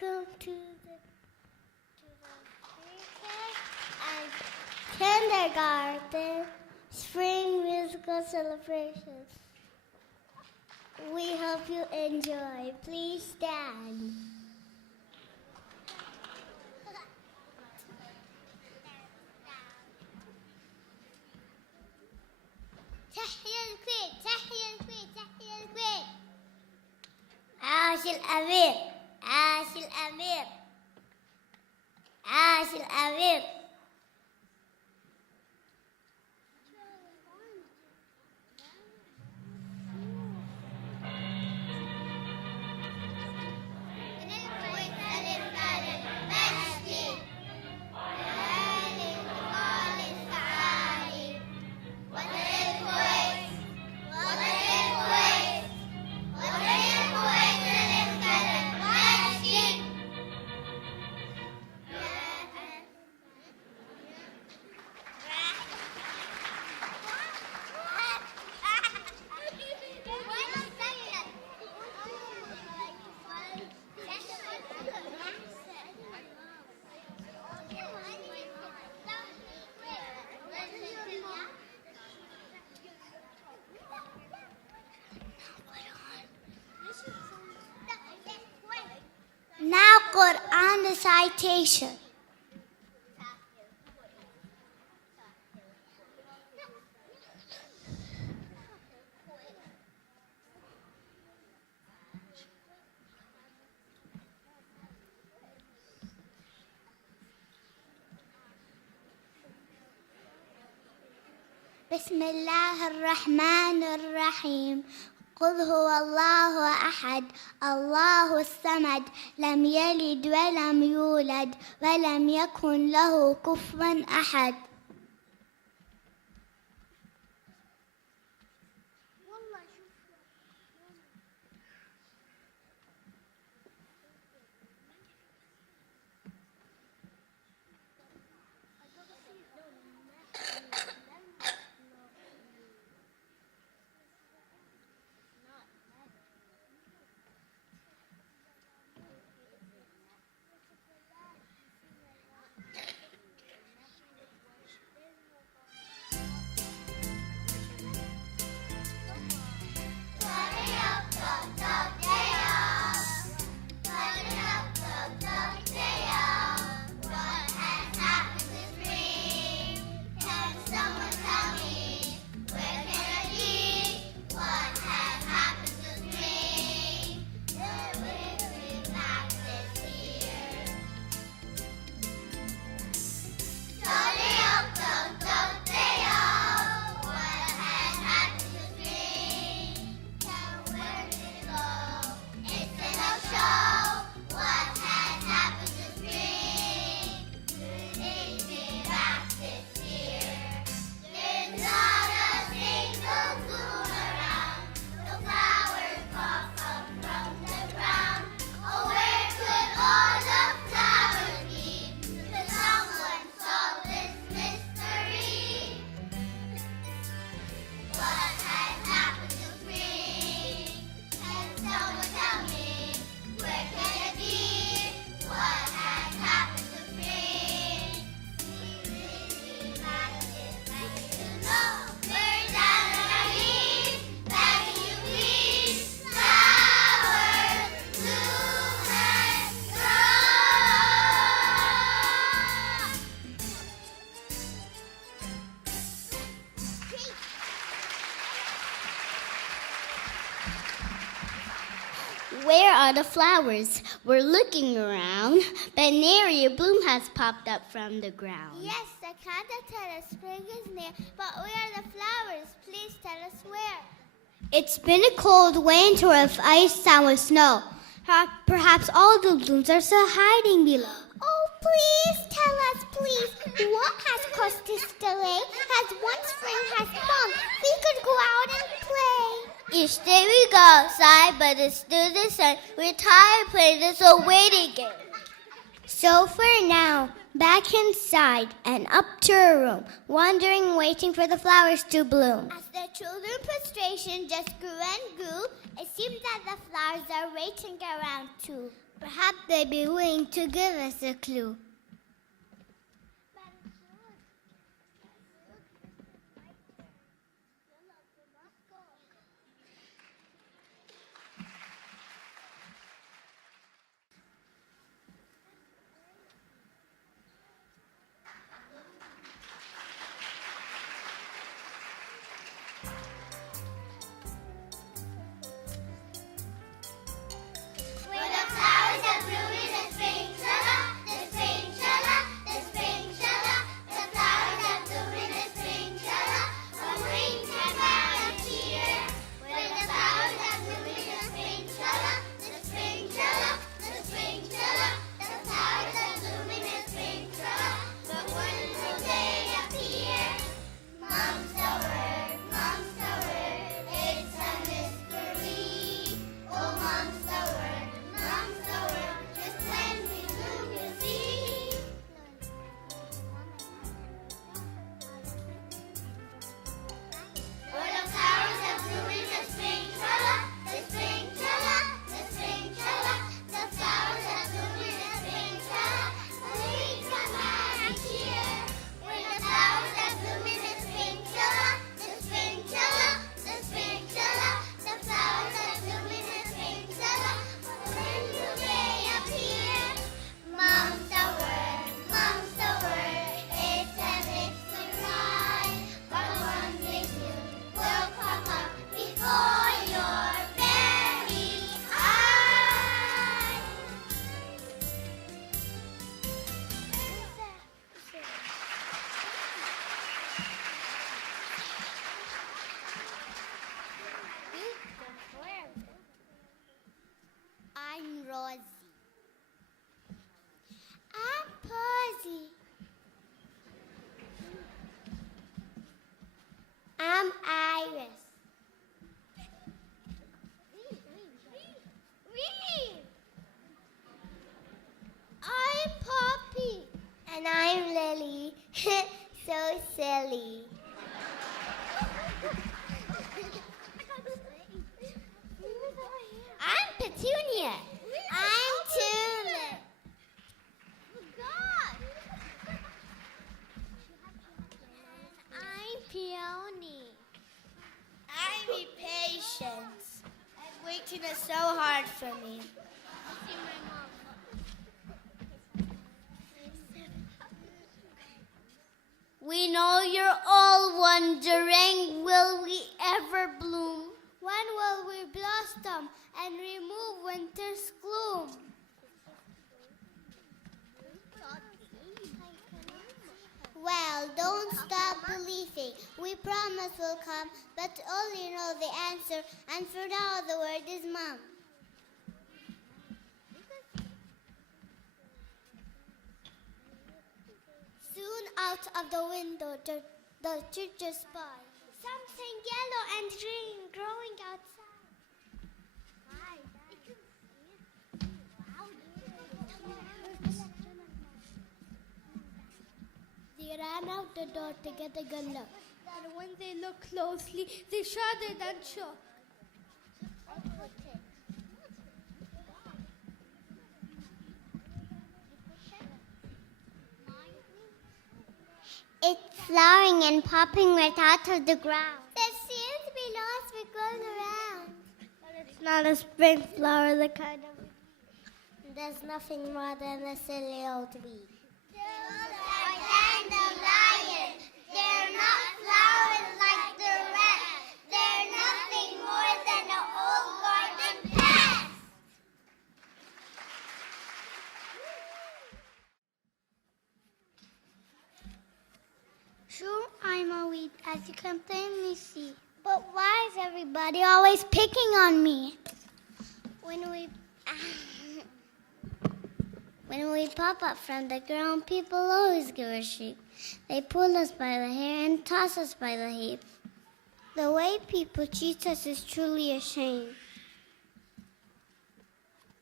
welcome to the pre-K and kindergarten spring musical celebrations. We hope you enjoy. Please stand. تحيا الكويت تحيا الكويت تحيا الكويت. عاش الأمير عاش الأمير عاش الأمير. Now Quran recitation. بسم الله الرحمن الرحيم. قل هو الله أحد الله الصمد لم يلد ولم يولد ولم يكن له كفوا أحد. Where are the flowers? We're looking around, but nary a bloom has popped up from the ground. Yes, the candle tell us spring is near, but where are the flowers? Please tell us where. It's been a cold winter of ice and with snow. Perhaps all the blooms are still hiding below. Oh, please tell us, please. What has caused this delay? As once spring has come, we could go out and play. Each day we go outside, but it's still the same. We're tired playing this old waiting game. So for now, back inside and up to her room, wandering, waiting for the flowers to bloom. As the children's frustration just grew and grew, it seemed that the flowers are waiting around too. Perhaps they'd be willing to give us a clue. I'm Rosie. I'm Posy. I'm Iris. I'm Poppy. And I'm Lily. So silly. I'm Petunia. I'm Tulip. I'm Peony. I'm Impatience. Waiting is so hard for me. We know you're all wondering, will we ever bloom? When will we blossom and remove winter's gloom? Well, don't stop believing. We promise we'll come, but only know the answer, and for now the word is Mom. Soon out of the window the children spy something yellow and green growing outside. They ran out the door to get a good look. And when they looked closely, they shuddered and shook. It's flowering and popping right out of the ground. There seems to be lost, we're going around. But it's not a spring flower, the kind of... There's nothing more than a silly old weed. Those are dandelions. They're not flowers like the rest. They're nothing more than an old garden pest. Sure, I'm a weed, as you can plainly see. But why is everybody always picking on me? When we pop up from the ground, people always give a shriek. They pull us by the hair and toss us by the heap. The way people treat us is truly a shame.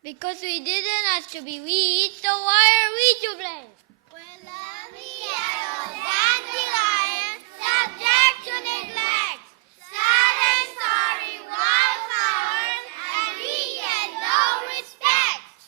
Because we didn't ask to be weeds, so why are we to blame? We're lovely yellow dandelions, subject to neglect. Sad and sorry wildflowers, and we get no respect.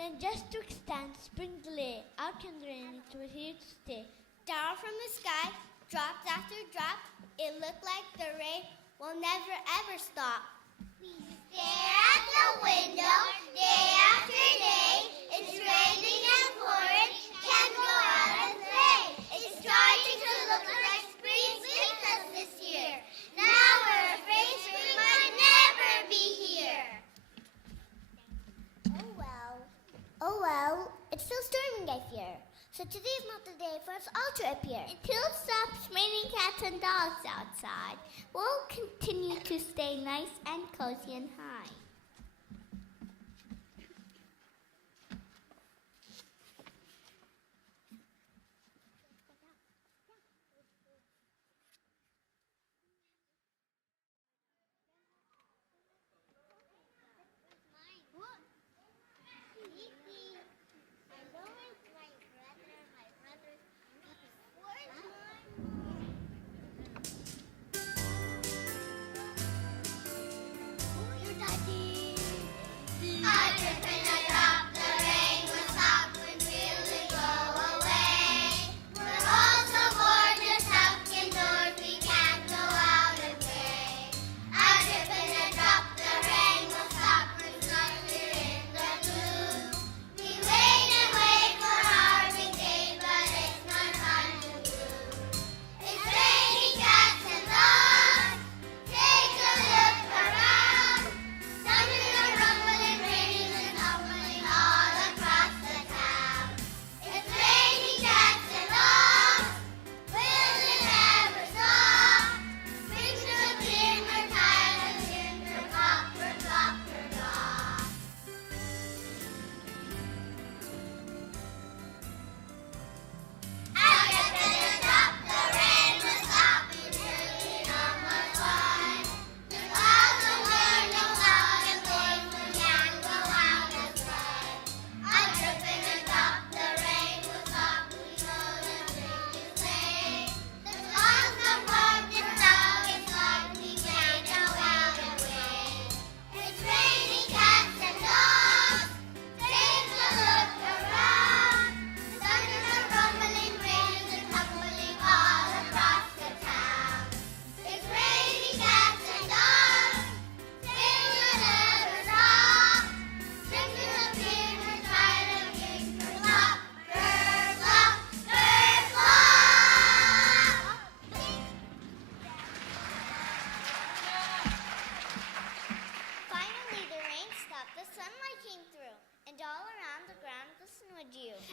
then just to extend, spring delay, out came the rain, it was here to stay. Down from the sky, drops after drop, it looked like the rain will never ever stop. We stare at the window day after day. It's raining and pouring, can't go out and play. It's starting to look like spring's with us this year. Now we're afraid spring might never be here. Oh well, it's still storming, I fear. So today's not the day for us all to appear. Until it stops raining cats and dogs outside, we'll continue to stay nice and cozy and high.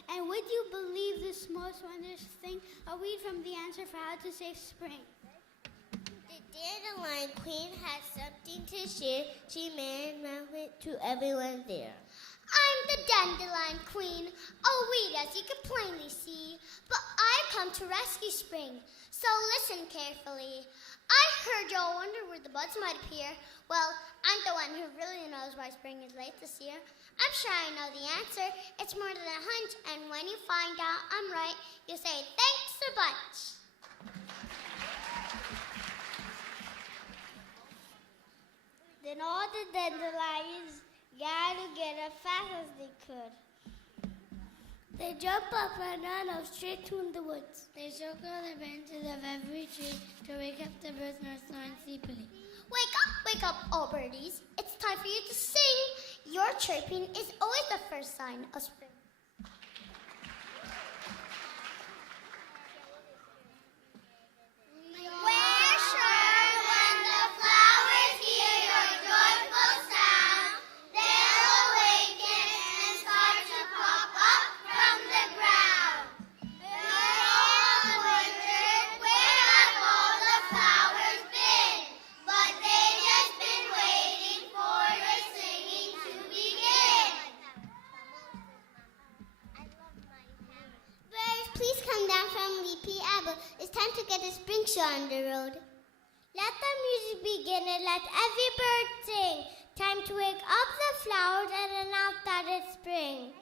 And would you believe this most wondrous thing? A weed from the answer for how to save spring. The dandelion queen has something to share. She made it to everyone there. I'm the dandelion queen, a weed as you can plainly see. But I've come to rescue spring, so listen carefully. I heard y'all wonder where the buds might appear. Well, I'm the one who really knows why spring is late this year. I'm sure I know the answer. It's more than a hunch, and when you find out I'm right, you say thanks a bunch. Then all the dandelions got together fast as they could. They jumped up and ran off straight to the woods. They circled the branches of every tree to wake up the birds who were snoring sleepily. Wake up, all birdies. It's time for you to sing. Your chirping is always the first sign of spring. We're sure when the flowers hear your joyful sound, they'll awaken and start to pop up from the ground. We're all wondering where have all the flowers been, but they've just been waiting for the singing to begin. Birds, please come down from Leafy Apple. It's time to get a spring show on the road. Let the music begin and let every bird sing. Time to wake up the flowers and announce that it's spring.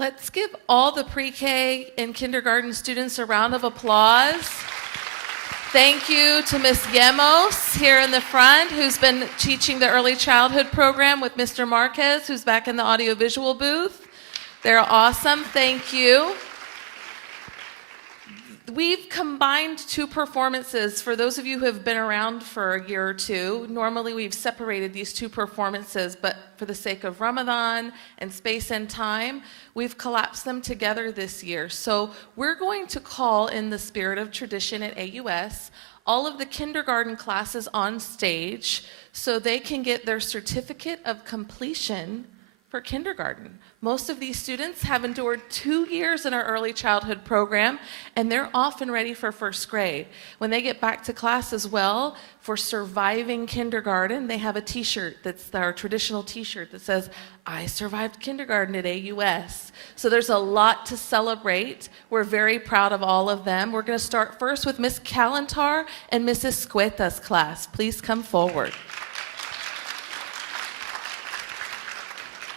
Let's give all the pre-K and kindergarten students a round of applause. Thank you to Miss Yemos here in the front, who's been teaching the early childhood program with Mr. Marquez, who's back in the audiovisual booth. They're awesome. Thank you. We've combined two performances. For those of you who have been around for a year or two, normally we've separated these two performances, but for the sake of Ramadan and space and time, we've collapsed them together this year. So we're going to call, in the spirit of tradition at AUS, all of the kindergarten classes on stage so they can get their certificate of completion for kindergarten. Most of these students have endured 2 years in our early childhood program, and they're off and ready for first grade. When they get back to class as well, for surviving kindergarten, they have a t-shirt that's our traditional t-shirt that says, "I survived kindergarten at AUS." So there's a lot to celebrate. We're very proud of all of them. We're gonna start first with Miss Calentar and Mrs. Squeta's class. Please come forward.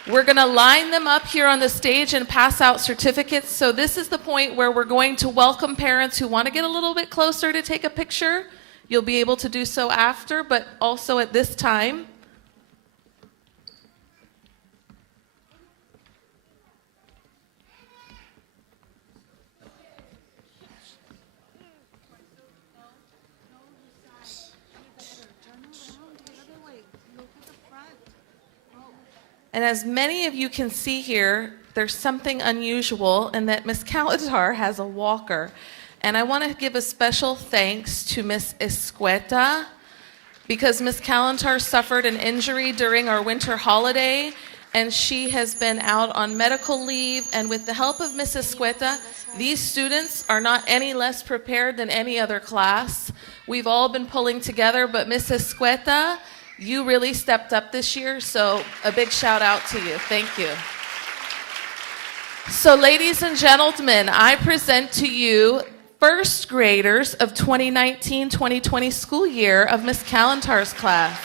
We're going to line them up here on the stage and pass out certificates. So this is the point where we're going to welcome parents who want to get a little bit closer to take a picture. You'll be able to do so after, but also at this time. And as many of you can see here, there's something unusual in that Miss Calentar has a walker. And I want to give a special thanks to Miss Escueta, because Miss Calentar suffered an injury during our winter holiday, and she has been out on medical leave. And with the help of Miss Escueta, these students are not any less prepared than any other class. We've all been pulling together, but Miss Escueta, you really stepped up this year, so a big shout out to you. Thank you. So ladies and gentlemen, I present to you first graders of 2019-2020 school year of Miss Calentar's class.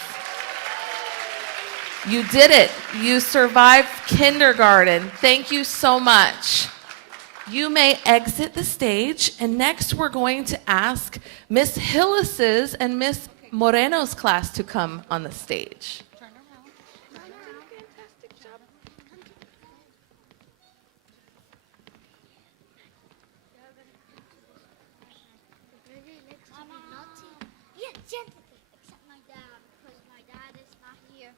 You did it. You survived kindergarten. Thank you so much. You may exit the stage, and next we're going to ask Miss Hillis's and Miss Moreno's class to come on the stage. Except my dad, because my dad is not here.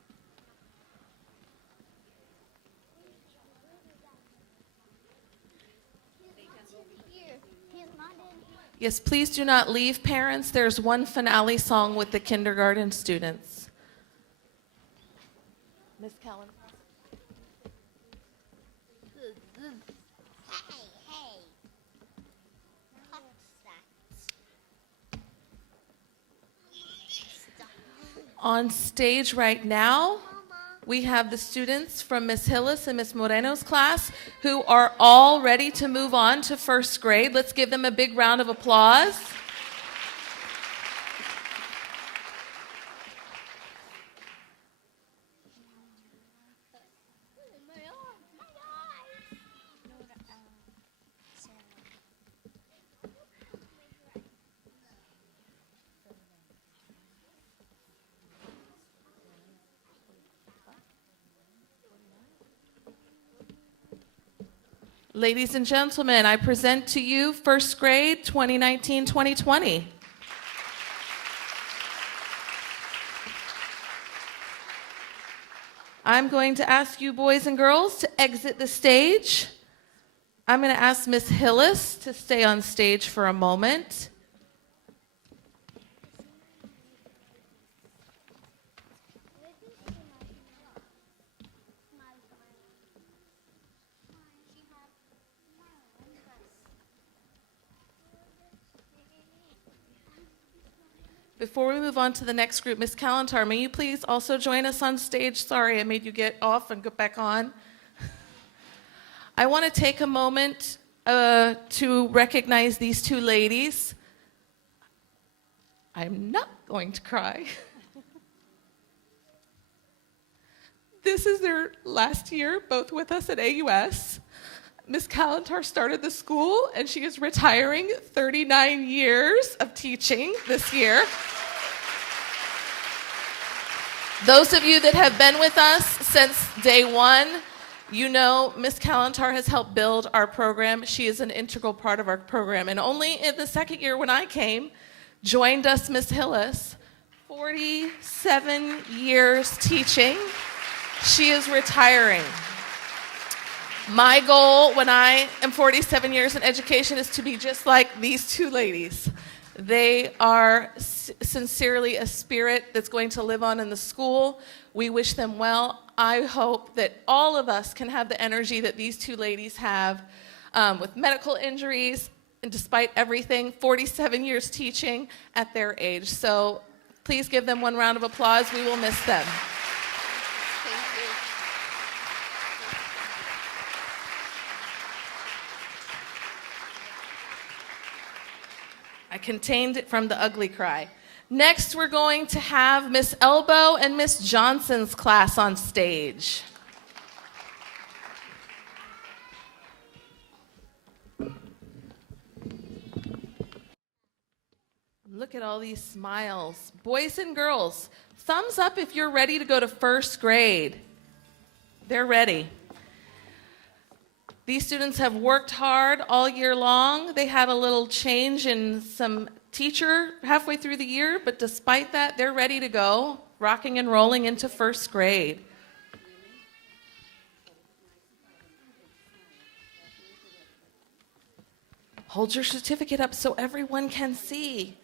Yes, please do not leave, parents. There's one finale song with the kindergarten students. Miss Callan. Hey. On stage right now, we have the students from Miss Hillis and Miss Moreno's class who are all ready to move on to first grade. Let's give them a big round of applause. Ladies and gentlemen, I present to you first grade 2019-2020. I'm going to ask you boys and girls to exit the stage. I'm going to ask Miss Hillis to stay on stage for a moment. Before we move on to the next group, Miss Calentar, may you please also join us on stage? Sorry, I made you get off and go back on. I want to take a moment to recognize these two ladies. I'm not going to cry. This is their last year, both with us at AUS. Miss Kalantar started the school, and she is retiring 39 years of teaching this year. Those of you that have been with us since day one, you know Miss Kalantar has helped build our program. She is an integral part of our program. And only in the second year when I came, joined us Miss Hillis, 47 years teaching. She is retiring. My goal when I am 47 years in education is to be just like these two ladies. They are sincerely a spirit that's going to live on in the school. We wish them well. I hope that all of us can have the energy that these two ladies have with medical injuries, and despite everything, 47 years teaching at their age. So please give them one round of applause. We will miss them. I contained it from the ugly cry. Next, we're going to have Miss Elbow and Miss Johnson's class on stage. Look at all these smiles. Boys and girls, thumbs up if you're ready to go to first grade. They're ready. These students have worked hard all year long. They had a little change in some teacher halfway through the year, but despite that, they're ready to go, rocking and rolling into first grade. Hold your certificate up so everyone can see.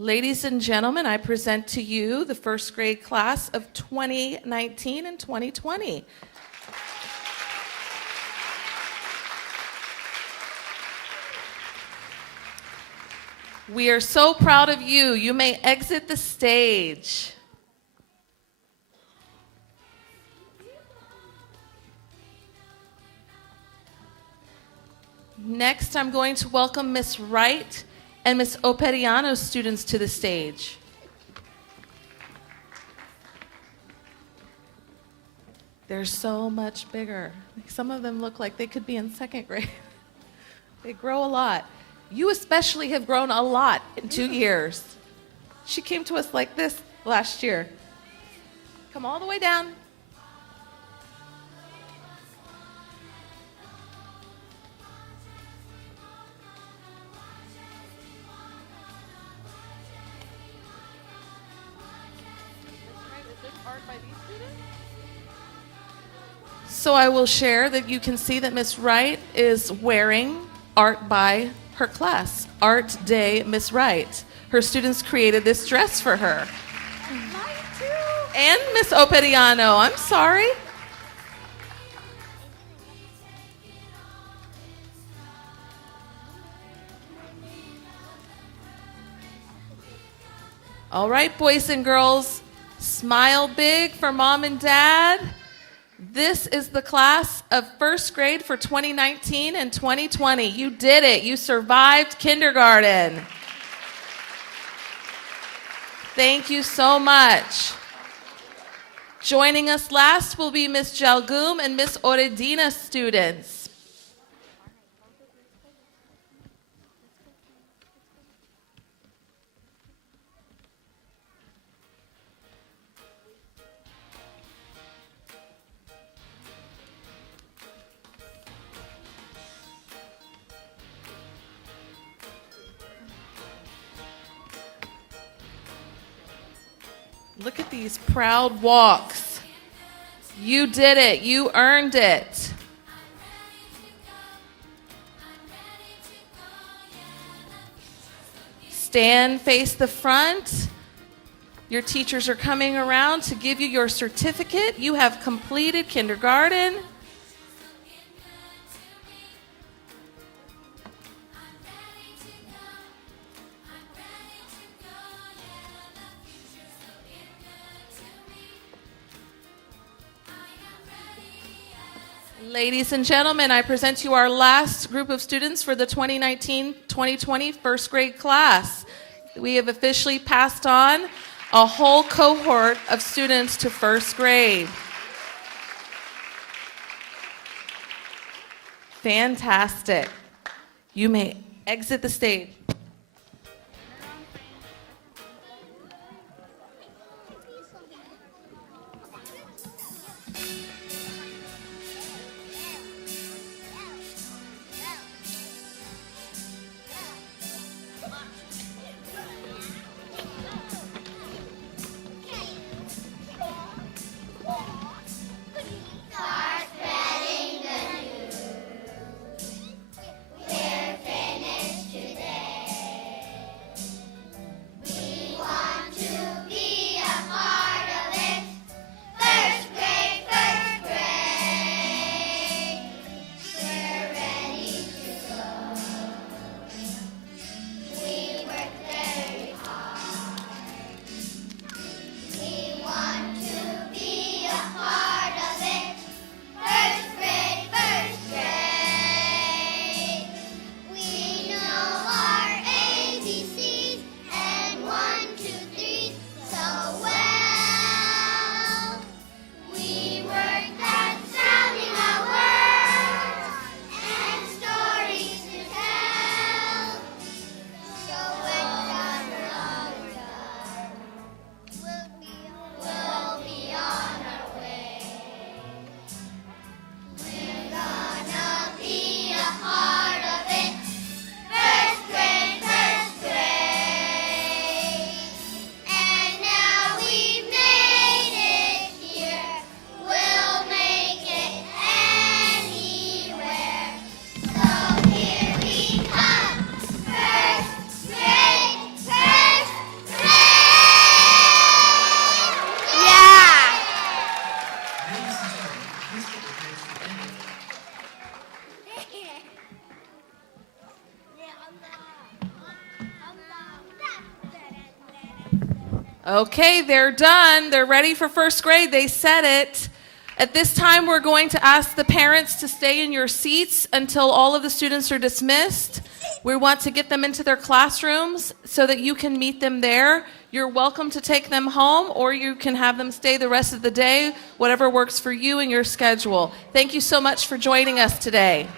Ladies and gentlemen, I present to you the first grade class of 2019 and 2020. We are so proud of you. You may exit the stage. Next, I'm going to welcome Miss Wright and Miss Operiano's students to the stage. They're so much bigger. Some of them look like they could be in second grade. They grow a lot. You especially have grown a lot in 2 years. She came to us like this last year. Come all the way down. So I will share that you can see that Miss Wright is wearing art by her class, Art Day Miss Wright. Her students created this dress for her. Mine too. And Miss Operiano, I'm sorry. All right, boys and girls, smile big for mom and dad. This is the class of first grade for 2019 and 2020. You did it. You survived kindergarten. Thank you so much. Joining us last will be Miss Jalgoum and Miss Oredina students. Look at these proud walks. You did it. You earned it. Stand, face the front. Your teachers are coming around to give you your certificate. You have completed kindergarten. Ladies and gentlemen, I present to you our last group of students for the 2019-2020 first grade class. We have officially passed on a whole cohort of students to first grade. Fantastic. You may exit the stage. Okay, they're done. They're ready for first grade. They said it. At this time, we're going to ask the parents to stay in your seats until all of the students are dismissed. We want to get them into their classrooms so that you can meet them there. You're welcome to take them home, or you can have them stay the rest of the day, whatever works for you and your schedule. Thank you so much for joining us today.